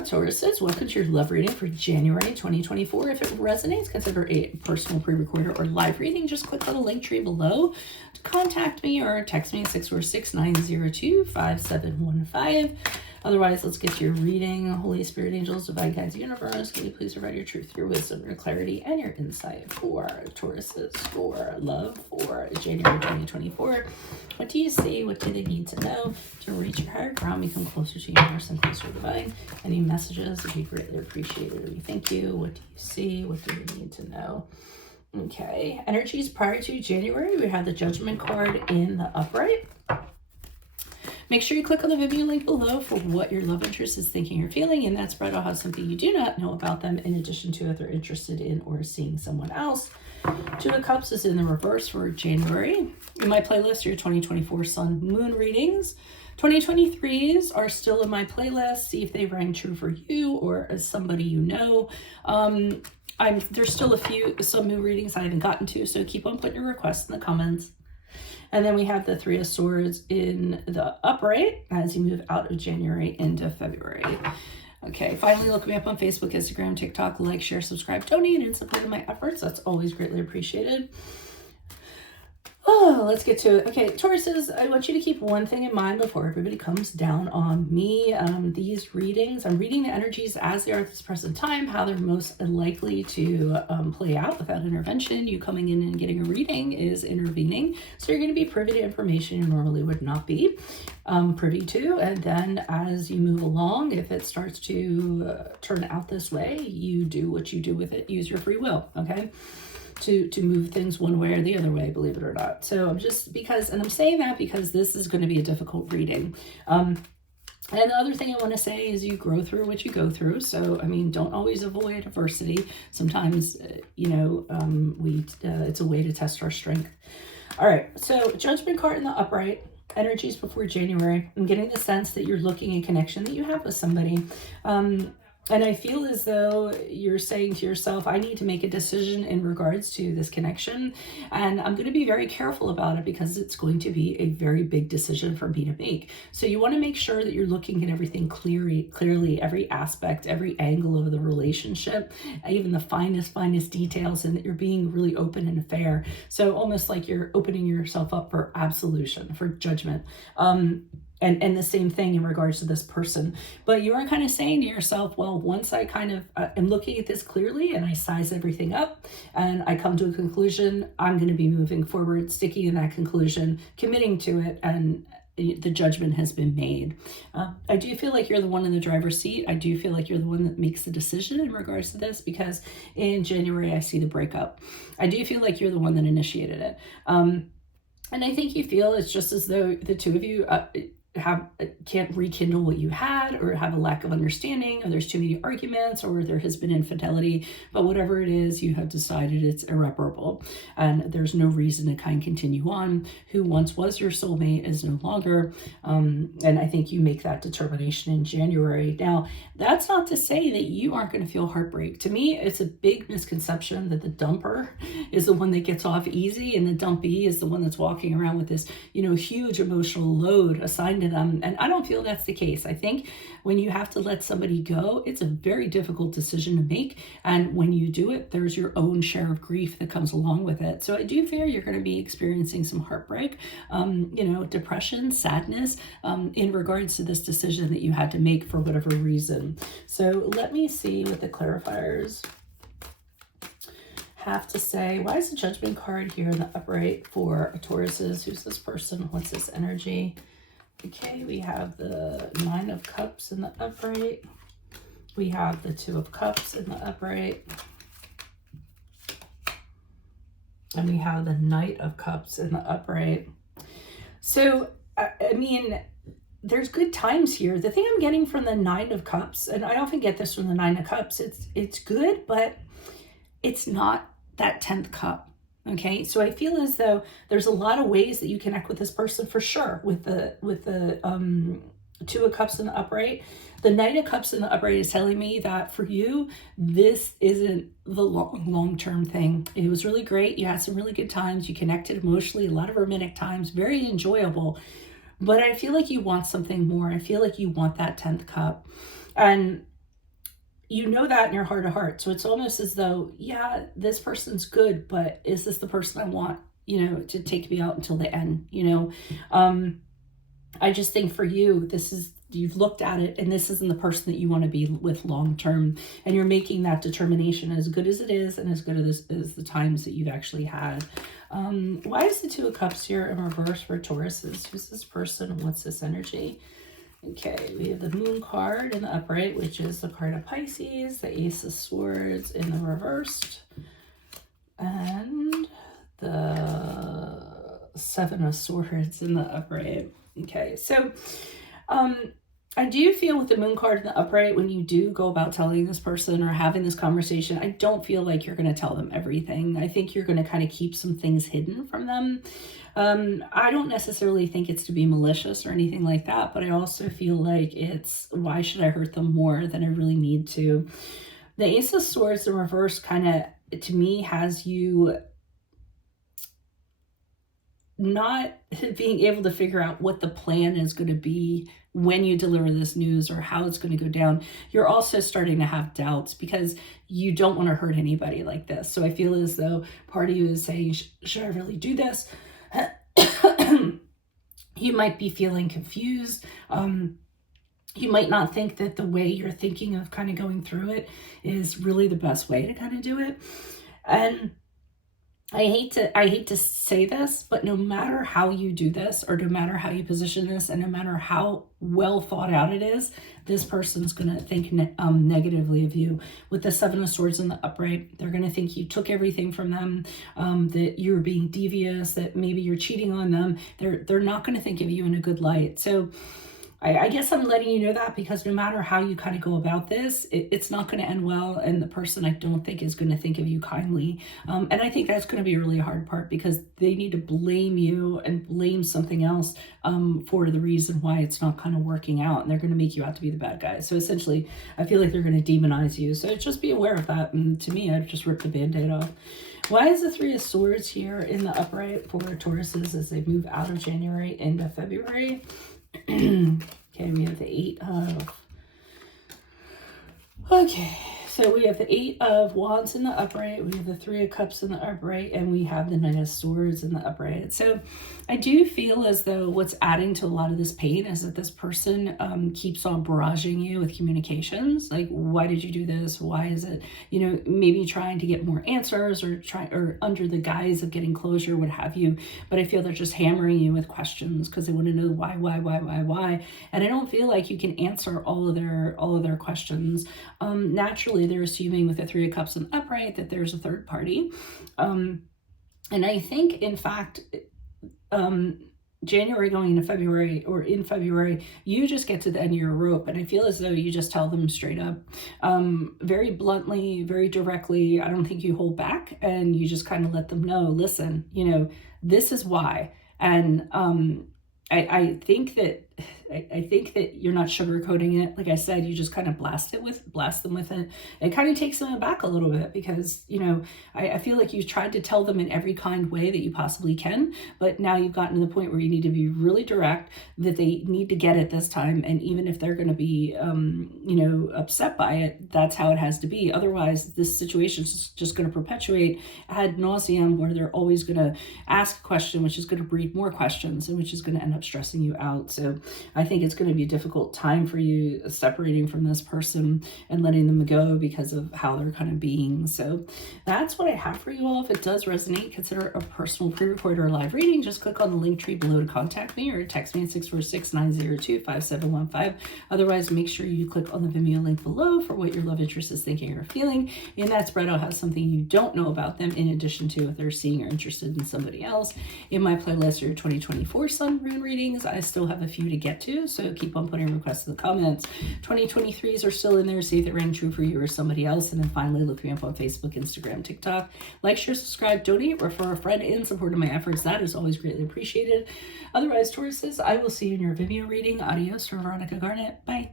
Tauruses, welcome to your love reading for January 2024. If it resonates, consider a personal pre-recorded or live reading. Just click on the link tree below to contact me or text me at 646-902-5715. Otherwise, let's get to your reading. Holy Spirit, angels, divine guides, universe, can you please provide your truth, your wisdom, your clarity, and your insight for Tauruses, for love, for January 2024. What do you see? What do they need to know to reach your higher ground, become closer to universe and closer to divine? Any messages would be greatly appreciated. We thank you. What do you see? What do you need to know? Okay. Energies prior to January, we have the Judgment card in the upright. Make sure you click on the video link below for what your love interest is thinking or feeling, and that spread will have something you do not know about them in addition to if they're interested in or seeing someone else. Two of Cups is in the reverse for January. In my playlist, your 2024 Sun Moon readings. 2023s are still in my playlist. See if they rang true for you or as somebody you know. There's still some new readings I haven't gotten to, so keep on putting your requests in the comments. And then we have the Three of Swords in the upright as you move out of January into February. Okay, finally, look me up on Facebook, Instagram, TikTok, like, share, subscribe, donate, and support my efforts. That's always greatly appreciated. Oh, let's get to it. Okay, Tauruses, I want you to keep one thing in mind before everybody comes down on me. These readings, I'm reading the energies as they are at this present time, how they're most likely to play out without intervention. You coming in and getting a reading is intervening. So you're going to be privy to information you normally would not be privy to. And then as you move along, if it starts to turn out this way, you do what you do with it. Use your free will, okay? To move things one way or the other way, believe it or not. So I'm saying that because this is going to be a difficult reading. And the other thing I want to say is you grow through what you go through. So, I mean, don't always avoid adversity. Sometimes, it's a way to test our strength. All right. So Judgment card in the upright, energies before January. I'm getting the sense that you're looking at connection that you have with somebody. And I feel as though you're saying to yourself, I need to make a decision in regards to this connection. And I'm going to be very careful about it because it's going to be a very big decision for me to make. So you want to make sure that you're looking at everything clearly, every aspect, every angle of the relationship, even the finest details, and that you're being really open and fair. So almost like you're opening yourself up for absolution, for judgment. And the same thing in regards to this person. But you are kind of saying to yourself, well, once I kind of am looking at this clearly and I size everything up and I come to a conclusion, I'm going to be moving forward, sticking in that conclusion, committing to it, and the judgment has been made. I do feel like you're the one in the driver's seat. I do feel like you're the one that makes the decision in regards to this because in January, I see the breakup. I do feel like you're the one that initiated it. And I think you feel it's just as though the two of you can't rekindle what you had, or have a lack of understanding, or there's too many arguments, or there has been infidelity. But whatever it is, you have decided it's irreparable and there's no reason to kind of continue on. Who once was your soulmate is no longer. And I think you make that determination in January. Now, that's not to say that you aren't going to feel heartbreak. To me, it's a big misconception that the dumper is the one that gets off easy and the dumpee is the one that's walking around with this, huge emotional load assigned to them. And I don't feel that's the case. I think when you have to let somebody go, it's a very difficult decision to make. And when you do it, there's your own share of grief that comes along with it. So I do fear you're going to be experiencing some heartbreak, depression, sadness, in regards to this decision that you had to make for whatever reason. So let me see what the clarifiers have to say. Why is the Judgment card here in the upright for Tauruses? Who's this person? What's this energy? Okay, we have the Nine of Cups in the upright. We have the Two of Cups in the upright. And we have the Knight of Cups in the upright. So, I mean, there's good times here. The thing I'm getting from the Nine of Cups, and I often get this from the Nine of Cups, it's good, but it's not that 10th cup. Okay, so I feel as though there's a lot of ways that you connect with this person for sure. With the Two of Cups in the upright, the Knight of Cups in the upright is telling me that for you, this isn't the long-term thing. It was really great. You had some really good times. You connected emotionally, a lot of romantic times, very enjoyable. But I feel like you want something more. I feel like you want that 10th cup. And you know that in your heart of hearts. So it's almost as though, yeah, this person's good, but is this the person I want, to take me out until the end, I just think for you, you've looked at it and this isn't the person that you want to be with long term. And you're making that determination, as good as it is and as good as the times that you've actually had. Why is the Two of Cups here in reverse for Tauruses? Who's this person? What's this energy? Okay, we have the Moon card in the upright, which is the card of Pisces, the Ace of Swords in the reversed, and the Seven of Swords in the upright. Okay, so I do feel with the Moon card in the upright, when you do go about telling this person or having this conversation, I don't feel like you're going to tell them everything. I think you're going to kind of keep some things hidden from them. I don't necessarily think it's to be malicious or anything like that, but I also feel like it's, why should I hurt them more than I really need to? The Ace of Swords in reverse kind of, to me, has you not being able to figure out what the plan is going to be when you deliver this news or how it's going to go down. You're also starting to have doubts because you don't want to hurt anybody like this. So I feel as though part of you is saying, should I really do this? You might be feeling confused. You might not think that the way you're thinking of kind of going through it is really the best way to kind of do it. And I hate to say this, but no matter how you do this, or no matter how you position this, and no matter how well thought out it is, this person's going to think negatively of you. With the Seven of Swords in the upright, they're going to think you took everything from them, that you're being devious, that maybe you're cheating on them. They're not going to think of you in a good light. So I guess I'm letting you know that, because no matter how you kind of go about this, it's not going to end well. And the person, I don't think, is going to think of you kindly. And I think that's going to be a really hard part, because they need to blame you and blame something else for the reason why it's not kind of working out. And they're going to make you out to be the bad guy. So essentially, I feel like they're going to demonize you. So just be aware of that. And to me, I'd just rip the Band-Aid off. Why is the Three of Swords here in the upright for Tauruses as they move out of January into February? Okay, we have the Eight of... Okay, so we have the Eight of Wands in the upright, we have the Three of Cups in the upright, and we have the Knight of Swords in the upright. So I do feel as though what's adding to a lot of this pain is that this person keeps on barraging you with communications. Like, why did you do this? Why is it, maybe trying to get more answers, or under the guise of getting closure, what have you. But I feel they're just hammering you with questions because they want to know why. And I don't feel like you can answer all of their questions. Naturally, they're assuming with the Three of Cups in the upright that there's a third party. And I think, in fact, January going into February, or in February, you just get to the end of your rope, and I feel as though you just tell them straight up, very bluntly, very directly. I don't think you hold back, and you just kind of let them know, listen, this is why. And I think that you're not sugarcoating it. Like I said, you just kind of blast them with it. It kind of takes them aback a little bit, because, I feel like you've tried to tell them in every kind way that you possibly can, but now you've gotten to the point where you need to be really direct, that they need to get it this time. And even if they're going to be, upset by it, that's how it has to be. Otherwise, this situation is just going to perpetuate ad nauseum, where they're always going to ask a question, which is going to breed more questions, and which is going to end up stressing you out. So I think it's going to be a difficult time for you separating from this person and letting them go because of how they're kind of being. So that's what I have for you all. If it does resonate, consider a personal pre-recorded or live reading. Just click on the link tree below to contact me, or text me at 646-902-5715. Otherwise, make sure you click on the Vimeo link below for what your love interest is thinking or feeling. In that spread, I'll have something you don't know about them, in addition to if they're seeing or interested in somebody else. In my playlist are your 2024 Sun Rune readings. I still have a few to get to, so keep on putting requests in the comments. 2023s are still in there. See if it rang true for you or somebody else. And then finally, look me up on Facebook, Instagram, TikTok. Like, share, subscribe, donate, refer a friend, and support my efforts. That is always greatly appreciated. Otherwise, Tauruses, I will see you in your Vimeo reading. Adios from Veronica Garnett. Bye.